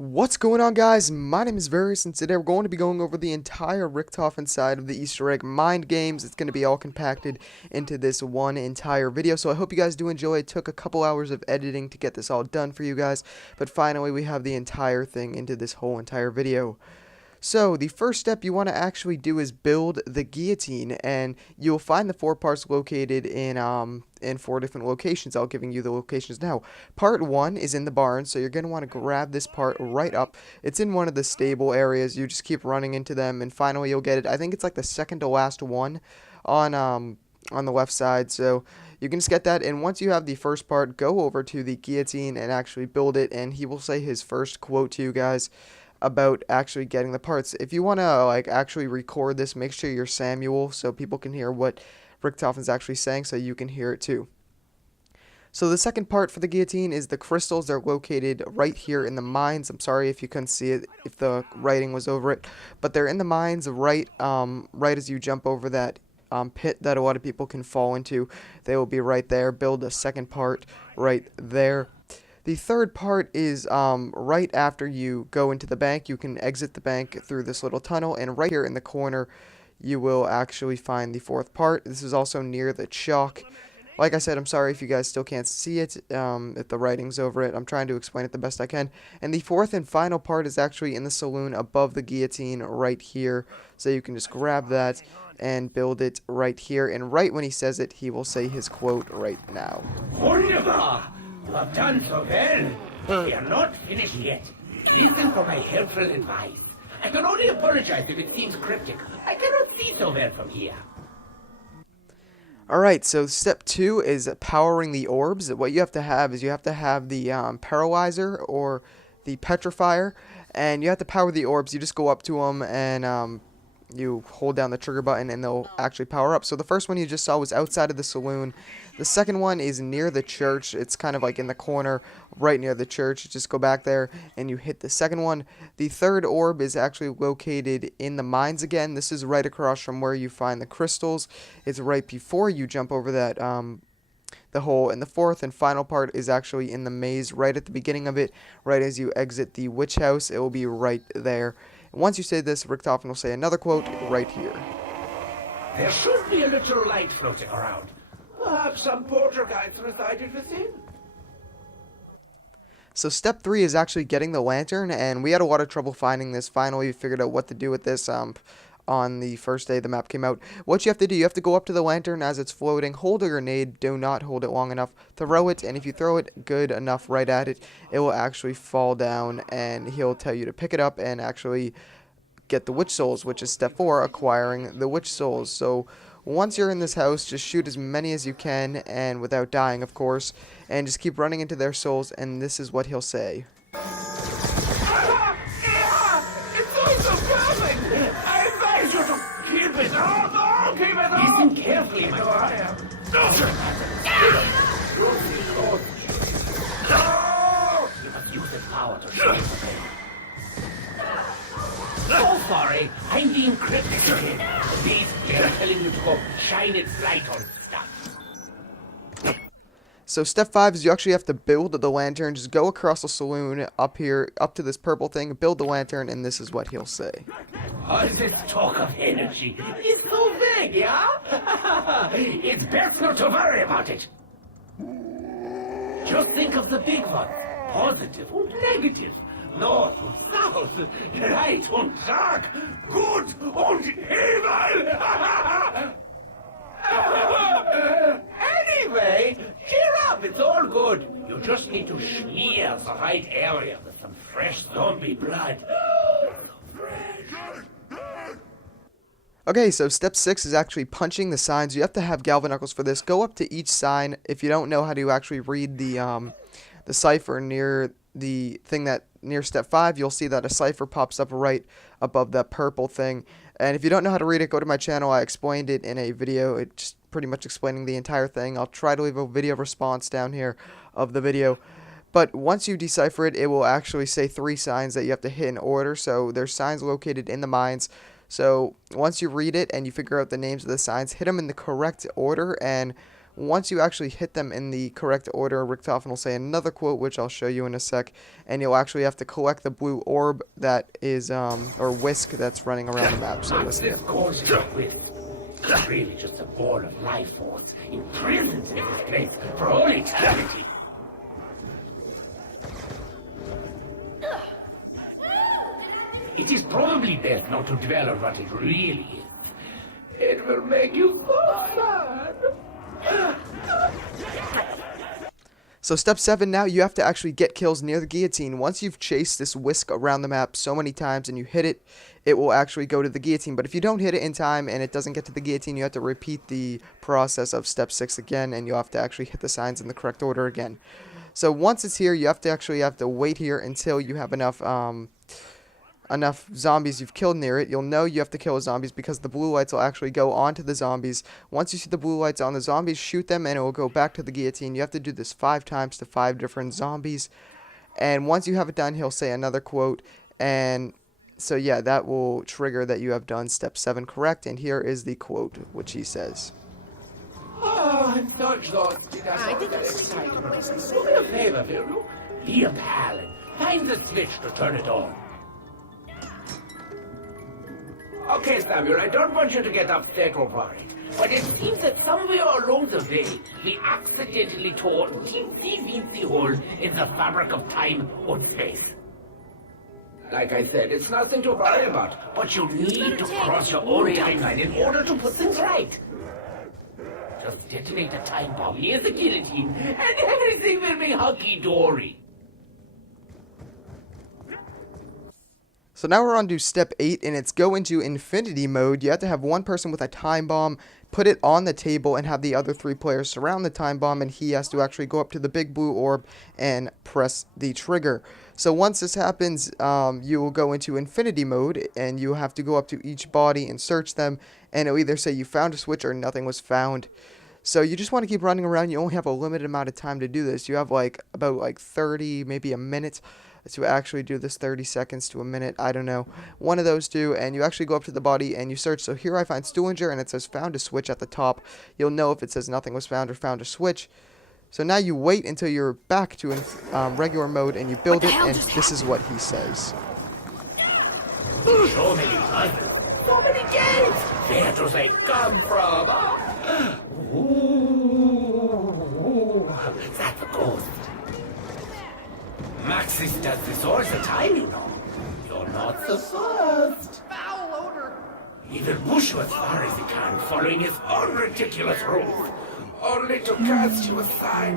What's going on, guys? My name is Various, and today we're going to be going over the entire RICHTOFEN side of the Easter egg mind games. It's going to be all compacted into this one entire video, so I hope you guys do enjoy. It took a couple hours of editing to get this all done for you guys, but finally we have the entire thing into this whole entire video. So, the first step you want to actually do is build the guillotine, and you'll find the 4 parts located in 4 different locations. I'll giving you the locations now. Part 1 is in the barn, so you're going to want to grab this part right up. It's in one of the stable areas. You just keep running into them, and finally you'll get it. I think it's like the second to last one on the left side, so you can just get that, and once you have the first part, go over to the guillotine and actually build it, and he will say his first quote to you guys about actually getting the parts. If you want to actually record this, make sure you're Samuel so people can hear what RICHTOFEN's actually saying, so you can hear it too. So the second part for the guillotine is the crystals. They're located right here in the mines. I'm sorry if you couldn't see it, if the writing was over it, but they're in the mines right as you jump over that pit that a lot of people can fall into. They will be right there. Build a second part right there. The third part is right after you go into the bank. You can exit the bank through this little tunnel, and right here in the corner you will actually find the fourth part. This is also near the chalk. Like I said, I'm sorry if you guys still can't see it, if the writing's over it. I'm trying to explain it the best I can. And the fourth and final part is actually in the saloon above the guillotine right here. So you can just grab that and build it right here. And right when he says it, he will say his quote right now. Wunderbar! You have done so well. We are not finished yet. Listen for my helpful advice. I can only apologize if it seems cryptic. I cannot see so well from here. Alright, so step 2 is powering the orbs. What you have to have is you have to have the paralyzer or the petrifier, and you have to power the orbs. You just go up to them and you hold down the trigger button and they'll actually power up. So the first one you just saw was outside of the saloon. The second one is near the church. It's kind of like in the corner right near the church. You just go back there and you hit the second one. The third orb is actually located in the mines again. This is right across from where you find the crystals. It's right before you jump over that the hole. And the fourth and final part is actually in the maze right at the beginning of it. Right as you exit the witch house, it will be right there. And once you say this, RICHTOFEN will say another quote right here. There should be a little light floating around. Perhaps some poltergeist resided within. So step 3 is actually getting the lantern, and we had a lot of trouble finding this. Finally, we figured out what to do with this on the first day the map came out. What you have to do, you have to go up to the lantern as it's floating, hold a grenade, do not hold it long enough, throw it, and if you throw it good enough right at it, it will actually fall down, and he'll tell you to pick it up and actually get the witch souls, which is step 4, acquiring the witch souls. So once you're in this house, just shoot as many as you can, and without dying, of course, and just keep running into their souls, and this is what he'll say. Listen carefully, my child. You must use this power to shake them. Oh, sorry, I'm being cryptic again. These are telling you to go shine its light on stuff. So step 5 is you actually have to build the lantern. Just go across the saloon up here, up to this purple thing, build the lantern, and this is what he'll say. All this talk of energy is so vague, yeah? It's best not to worry about it. Just think of the big ones. Positive and negative. North and south. Light and dark. Good and evil. Anyway, cheer up, it's all good. You just need to smear the right area with some fresh zombie blood. Okay, so step 6 is actually punching the signs. You have to have galvanuckles for this. Go up to each sign. If you don't know how to actually read the cipher near the thing that near step 5, you'll see that a cipher pops up right above that purple thing. And if you don't know how to read it, go to my channel. I explained it in a video. It's just pretty much explaining the entire thing. I'll try to leave a video response down here of the video. But once you decipher it, it will actually say 3 signs that you have to hit in order. So there's signs located in the mines. So once you read it and you figure out the names of the signs, hit them in the correct order, and once you actually hit them in the correct order, Richtofen will say another quote, which I'll show you in a sec, and you'll actually have to collect the blue orb that is, or whisk that's running around the map. So listen here. It's really just a ball of life force imprisoned in this place for all eternity. It is probably best not to dwell on what it really is. It will make you so sad. So step 7, now you have to actually get kills near the guillotine. Once you've chased this whisk around the map so many times and you hit it, it will actually go to the guillotine. But if you don't hit it in time and it doesn't get to the guillotine, you have to repeat the process of step 6 again, and you'll have to actually hit the signs in the correct order again. So once it's here, you have to wait here until you have enough zombies you've killed near it. You'll know you have to kill zombies because the blue lights will actually go onto the zombies. Once you see the blue lights on the zombies, shoot them and it will go back to the guillotine. You have to do this 5 times to 5 different zombies. And once you have it done, he'll say another quote. And so yeah, that will trigger that you have done step 7 correct. And here is the quote, which he says. Oh, I'm so exhausted. I think it's exciting. Do me a favor, will you? Be a pal and find the switch to turn it on. Okay, Samuel, I don't want you to get upset or worried, but it seems that somewhere along the way, we accidentally tore a teensy-weensy hole in the fabric of time and space. Like I said, it's nothing to worry about, but you need to cross your own timeline in order to put things right. Just detonate a time bomb near the guillotine, and everything will be hunky-dory. So now we're on to step 8, and it's go into infinity mode. You have to have one person with a time bomb, put it on the table, and have the other 3 players surround the time bomb, and he has to actually go up to the big blue orb and press the trigger. So once this happens, you will go into infinity mode, and you have to go up to each body and search them, and it'll either say you found a switch or nothing was found. So you just want to keep running around. You only have a limited amount of time to do this. You have about 30, maybe a minute to actually do this, 30 seconds to a minute, I don't know, one of those two, and you actually go up to the body and you search. So here I find Stuhlinger, and it says found a switch at the top. You'll know if it says nothing was found or found a switch. So now you wait until you're back to regular mode and you build it, and this is what he says. So many puzzles, so many games. Where do they come from? Ooh, that's a ghost. Maxis does this all the time, you know. You're not the first. Foul odor. He will push you as far as he can, following his own ridiculous rules, only to cast you aside.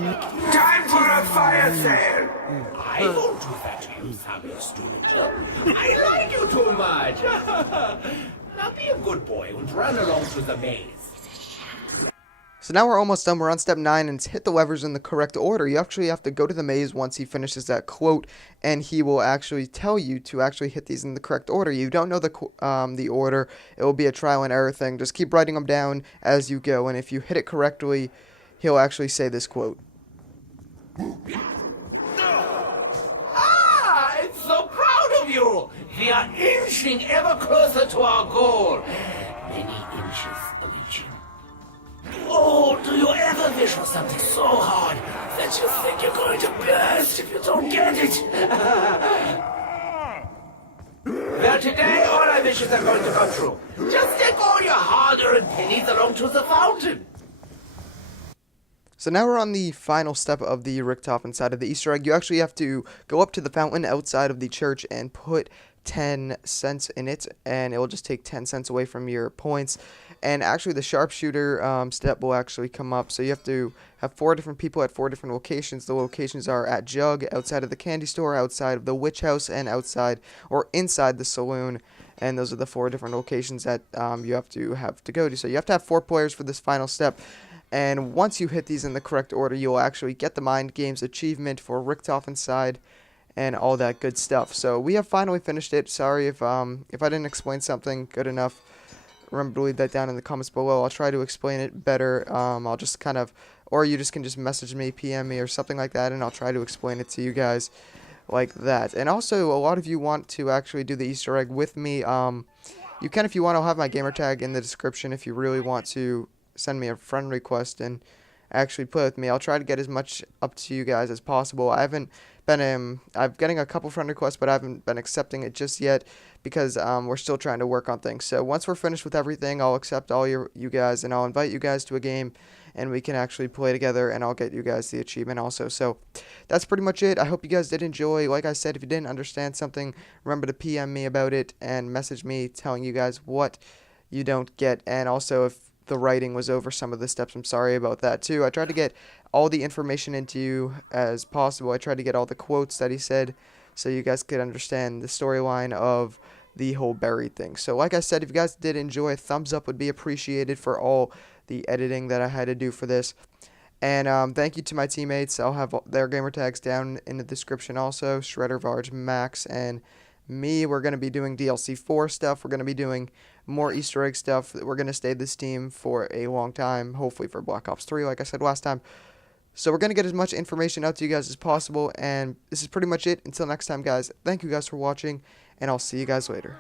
Time for a fire sale! I won't do that to you, Samuel Stuhlinger. I like you too much. Now be a good boy and run along to the maze. So now we're almost done. We're on step 9, and it's hit the levers in the correct order. You actually have to go to the maze once he finishes that quote, and he will actually tell you to actually hit these in the correct order. You don't know the order. It will be a trial and error thing. Just keep writing them down as you go, and if you hit it correctly, he'll actually say this quote. Ah, I'm so proud of you. We are inching ever closer to our goal. Many inches of inching. Oh, do you ever wish for something so hard that you think you're going to burst if you don't get it? Well, today all our wishes are going to come true. Just take all your hard-earned pennies along to the fountain. So now we're on the final step of the Richtofen side of the Easter egg. You actually have to go up to the fountain outside of the church and put 10 cents in it, and it will just take 10 cents away from your points. And actually the sharpshooter step will actually come up. So you have to have 4 different people at 4 different locations. The locations are at Jug, outside of the candy store, outside of the witch house, and outside or inside the saloon. And those are the 4 different locations that you have to go to. So you have to have 4 players for this final step. And once you hit these in the correct order, you'll actually get the Mind Games achievement for Richtofen's side and all that good stuff. So we have finally finished it. Sorry if I didn't explain something good enough. Remember to leave that down in the comments below. I'll try to explain it better. I'll just kind of, or you just can just message me, PM me, or something like that, and I'll try to explain it to you guys like that. And also, a lot of you want to actually do the Easter egg with me. You can if you want. I'll have my gamertag in the description if you really want to send me a friend request and actually play with me. I'll try to get as much up to you guys as possible. I haven't been I'm getting a couple friend requests, but I haven't been accepting it just yet because we're still trying to work on things. So once we're finished with everything, I'll accept all you guys, and I'll invite you guys to a game, and we can actually play together, and I'll get you guys the achievement also. So that's pretty much it. I hope you guys did enjoy. Like I said, if you didn't understand something, remember to PM me about it and message me telling you guys what you don't get, and also if the writing was over some of the steps, I'm sorry about that too. I tried to get all the information into you as possible. I tried to get all the quotes that he said so you guys could understand the storyline of the whole buried thing. So like I said, if you guys did enjoy, a thumbs up would be appreciated for all the editing that I had to do for this. And thank you to my teammates. I'll have their gamer tags down in the description also. Shredder, Varge, Max, and me. We're going to be doing DLC 4 stuff. We're going to be doing more Easter egg stuff. We're going to stay this team for a long time, hopefully for Black Ops 3, like I said last time. So we're going to get as much information out to you guys as possible, and this is pretty much it. Until next time, guys, thank you guys for watching, and I'll see you guys later.